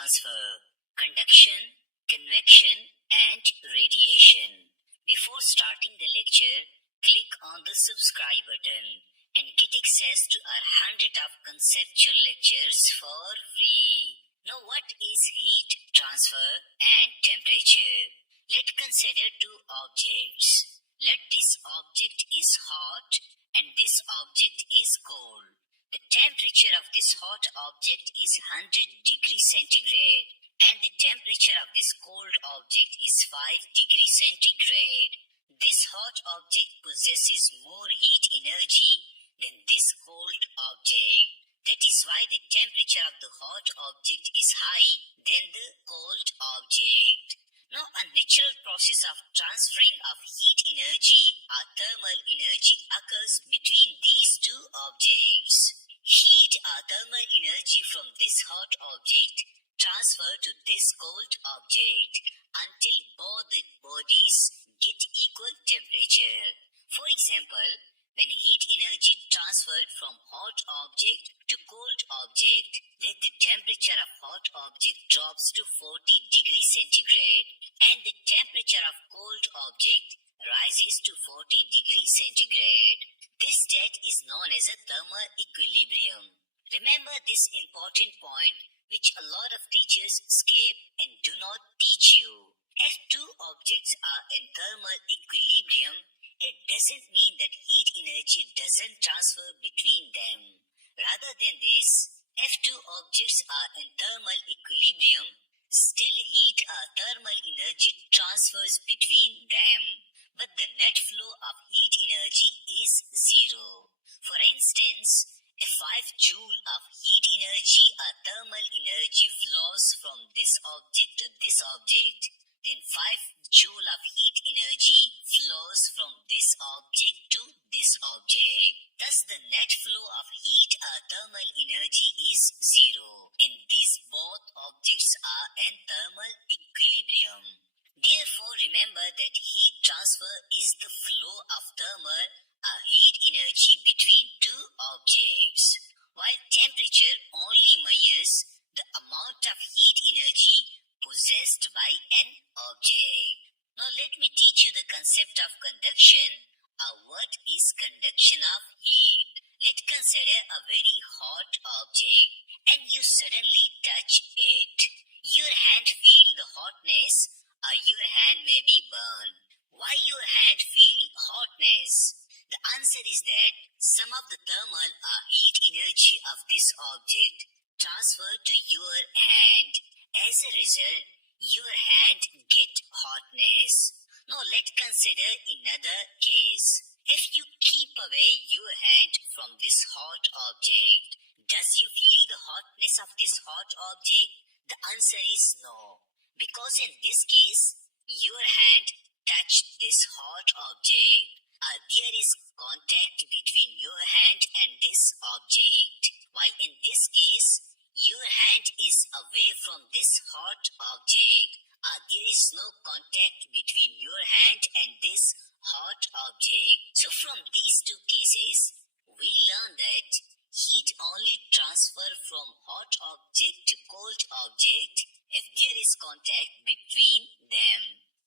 transfer, conduction, convection and radiation. Before starting the lecture, click on the subscribe button and get access to our 100 of conceptual lectures for free. Now what is heat transfer and temperature? Let's consider two objects. Let this object is hot and this object is cold. The temperature of this hot object is 100 degrees centigrade and the temperature of this cold object is 5 degrees centigrade. This hot object possesses more heat energy than this cold object. That is why the temperature of the hot object is high than the cold object. Now, a natural process of transferring of heat energy or thermal energy occurs between these two objects. Heat or thermal energy from this hot object transfer to this cold object until both the bodies get equal temperature. For example, when heat energy transferred from hot object to cold object, then the temperature of hot object drops to 40 degrees centigrade and the temperature of cold object rises to 40 degrees centigrade. This state is known as a thermal equilibrium. Remember this important point which a lot of teachers skip and do not teach you. If two objects are in thermal equilibrium, it doesn't mean that heat energy doesn't transfer between them. Rather than this, if two objects are in thermal equilibrium, still heat or thermal energy transfers between them. But the net flow of heat energy is zero. For instance, if 5 joule of heat energy or thermal energy flows from this object to this object, then 5 joule of heat energy flows from this object to this object. Thus, the net flow of heat or thermal energy is zero, and these both objects are in thermal equilibrium. Therefore, remember that heat transfer is the flow of thermal or heat energy between two objects, while temperature only measures the amount of heat energy possessed by an object. Now let me teach you the concept of conduction or what is conduction of heat. Let's consider a very hot object and you suddenly touch it. Your hand feel the hotness or your hand may be burned. Why your hand feel hotness? The answer is that some of the thermal or heat energy of this object transfer to your hand. As a result, your hand get hotness. Now let's consider another case. If you keep away your hand from this hot object, does you feel the hotness of this hot object? The answer is no. Because in this case, your hand touched this hot object. There is contact between your hand and this object. While in this case, your hand is away from this hot object. There is no contact between your hand and this hot object. So from these two cases, we learn that heat only transfer from hot object to cold object if there is contact between them.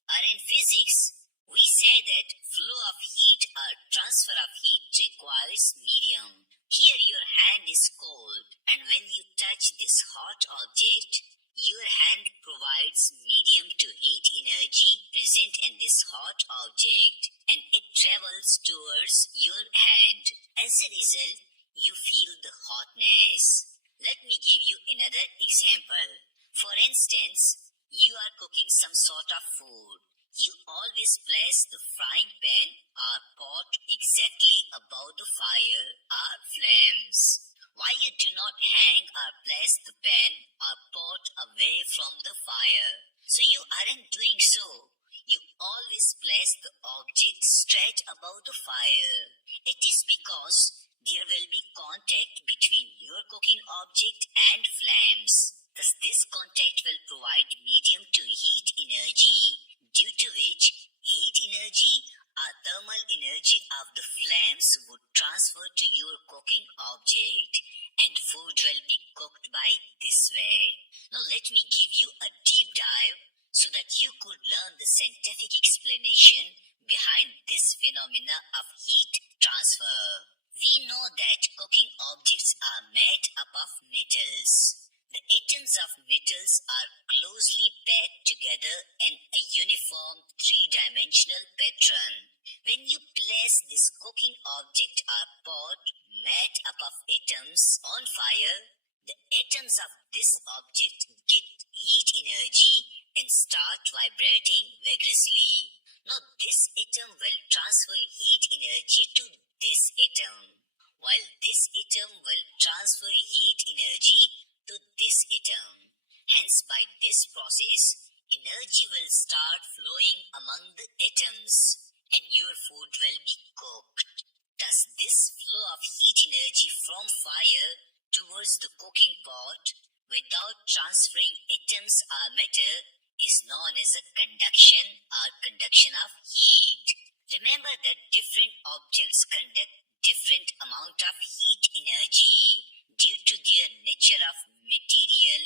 Or in physics, we say that flow of heat or transfer of heat requires medium. Here your hand is cold and when you touch this hot object, your hand provides medium to heat energy present in this hot object and it travels towards your hand. As a result, you feel the hotness. Let me give you another example. For instance, you are cooking some sort of food. You always place the frying pan or pot exactly above the fire or flames. Why you do not hang or place the pan or pot away from the fire? So you aren't doing so. You always place the object straight above the fire. It is because there will be contact between your cooking object and flames. Thus, this contact will provide medium to heat energy, due to which heat energy or thermal energy of the flames would transfer to your cooking object and food will be cooked by this this way. Now let me give you a deep dive so that you could learn the scientific explanation behind this phenomena of heat transfer. We know that cooking objects are made up of metals. The atoms of metals are closely packed together in a uniform three-dimensional pattern. When you place this cooking object or pot made up of atoms on fire, the atoms of this object get heat energy and start vibrating vigorously. Now this atom will transfer heat energy to this atom, while this atom will transfer heat energy to this atom. Hence, by this process, energy will start flowing among the atoms and your food will be cooked. Thus, this flow of heat energy from fire towards the cooking pot without transferring atoms or matter is known as a conduction or conduction of heat. Remember that different objects conduct different amount of heat energy due to their nature of material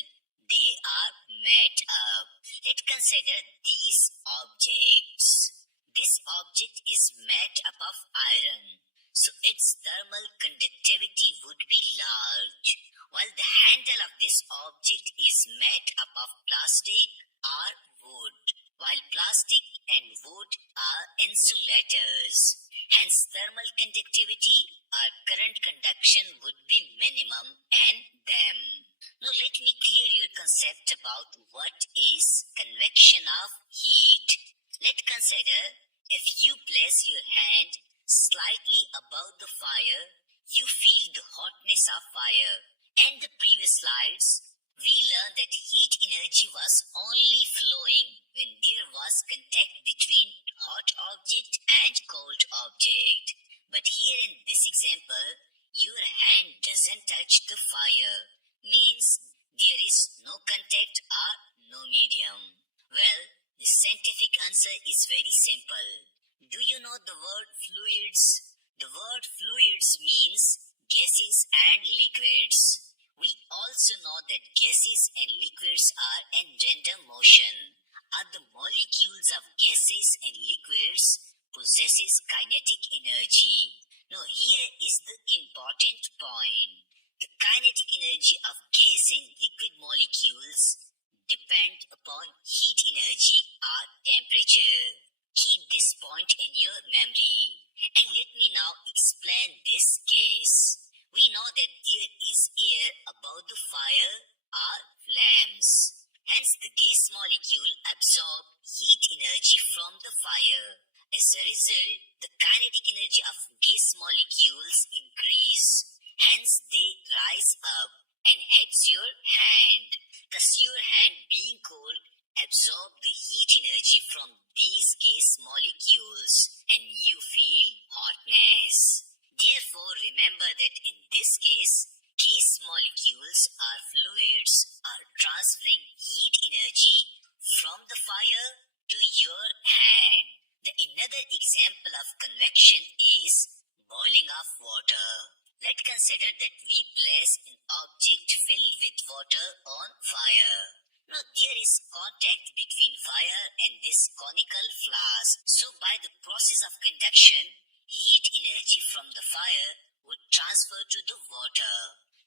they are made of. Let's consider these objects. This object is made up of iron, so its thermal conductivity would be large, while the handle of this object is made up of plastic or wood, while plastic and wood are insulators. Hence, thermal conductivity or current conduction would be minimum in them. Now, let me clear your concept about what is convection of heat. Let's consider if you place your hand slightly above the fire, you feel the hotness of fire. In the previous slides, we learned that heat energy was only flowing when there was contact between hot object and cold object. But here in this example, your hand doesn't touch the fire, means there is no contact or no medium. Well, the scientific answer is very simple. Do you know the word fluids? The word fluids means gases and liquids. We also know that gases and liquids are in random motion. Are the molecules of gases and liquids possesses kinetic energy. Now here is the important point. The kinetic energy of gas and liquid molecules depend upon heat energy or temperature. Keep this point in your memory. And let me now explain this case. We know that there is air above the fire or flames. Hence, the gas molecule absorb heat energy from the fire. As a result, the kinetic energy of gas molecules increase. Hence, they rise up and hits your hand. Thus, your hand being cold absorb the heat energy from these gas molecules and you feel hotness. Therefore, remember that in this case, gas molecules or fluids are transferring heat energy from the fire to your hand. Another example of convection is boiling of water. Let's consider that we place an object filled with water on fire. Now there is contact between fire and this conical flask. So by the process of conduction, heat energy from the fire would transfer to the water.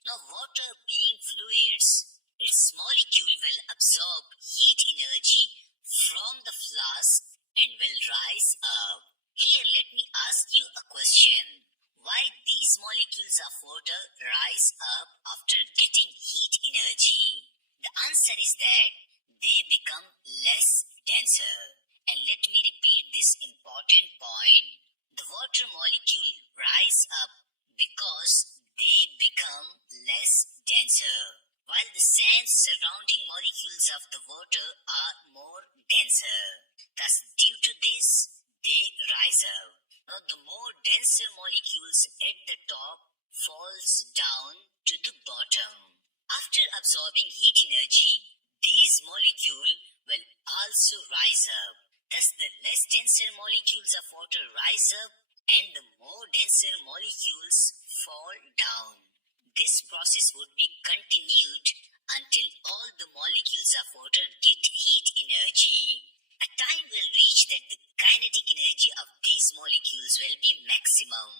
Now water being fluids, its molecule will absorb heat energy from the flask and will rise up. Here let me ask you a question. Why these molecules of water rise up after getting heat energy? The answer is that they become less denser. And let me repeat this important point. The water molecule rise up because they become less denser, while the sands surrounding molecules of the water are more denser. Thus, due to this, they rise up. Now, the more denser molecules at the top falls down to the bottom. After absorbing heat energy, these molecules will also rise up. Thus, the less denser molecules of water rise up and the more denser molecules fall down. This process would be continued until all the molecules of water get heat energy. A time will reach that the kinetic energy of these molecules will be maximum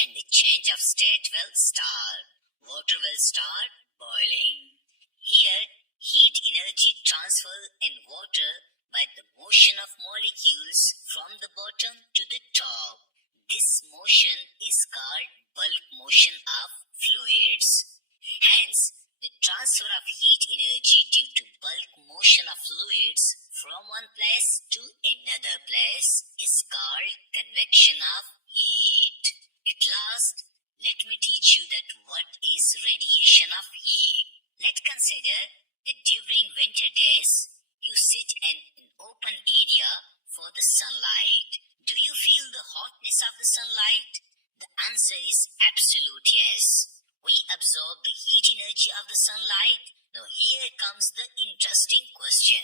and the change of state will start. Water will start boiling. Here, heat energy transfer in water by the motion of molecules from the bottom to the top. This motion is called bulk motion of fluids. Hence, the transfer of heat energy due to bulk motion of fluids from one place to another place is called convection of heat. At last, let me teach you that what is radiation of heat. Let's consider that during winter days, you sit in an open area for the sunlight. Do you feel the hotness of the sunlight? The answer is absolute yes. We absorb the heat energy of the sunlight. Now here comes the interesting question.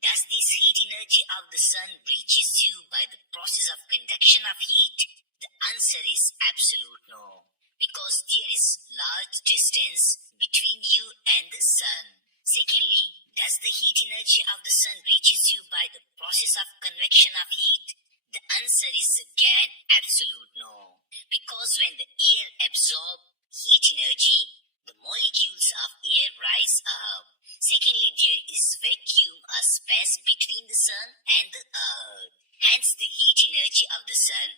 Does this heat energy of the sun reaches you by the process of conduction of heat? The answer is absolute no, because there is large distance between you and the sun. Secondly, does the heat energy of the sun reaches you by the process of convection of heat? The answer is again absolute no, because when the air absorbs heat energy, the molecules of air rise up. Secondly, there is vacuum or space between the sun and the earth. Hence, the heat energy of the sun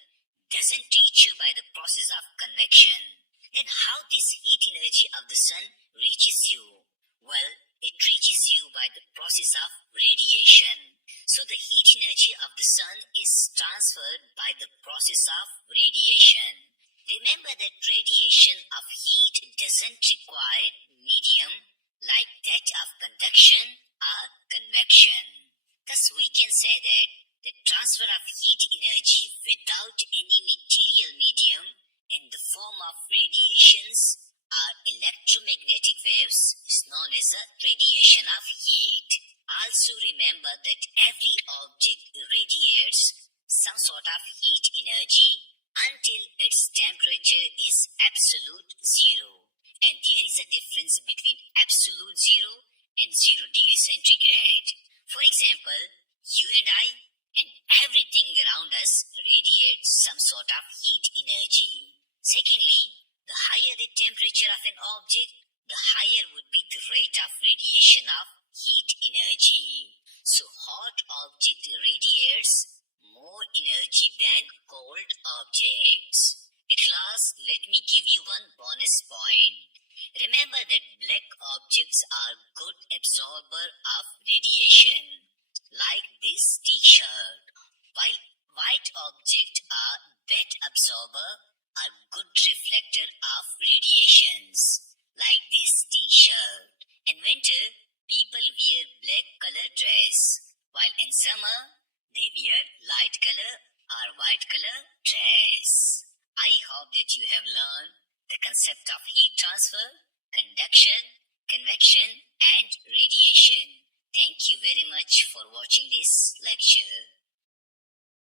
doesn't reach you by the process of convection. Then how this heat energy of the sun reaches you? Well, it reaches you by the process of radiation. So the heat energy of the sun is transferred by the process of radiation. Remember that radiation of heat doesn't require medium like that of conduction or convection. Thus we can say that the transfer of heat energy without any material medium in the form of radiations or electromagnetic waves is known as a radiation of heat. Also remember that every object radiates some sort of heat energy until its temperature is absolute zero. And there is a difference between absolute zero and 0 degree centigrade. For example, you and I and everything around us radiates some sort of heat energy. Secondly, the higher the temperature of an object, the higher would be the rate of radiation of heat energy. So hot object radiates more energy than cold objects. At last, let me give you one bonus point. Remember that black objects are good absorber of radiation, like this t-shirt, while white objects are bad absorber or good reflector of radiations, like this t-shirt. In winter, people wear black color dress, while in summer, they wear light color or white color dress. I hope that you have learned the concept of heat transfer, conduction, convection and radiation. Thank you very much for watching this lecture.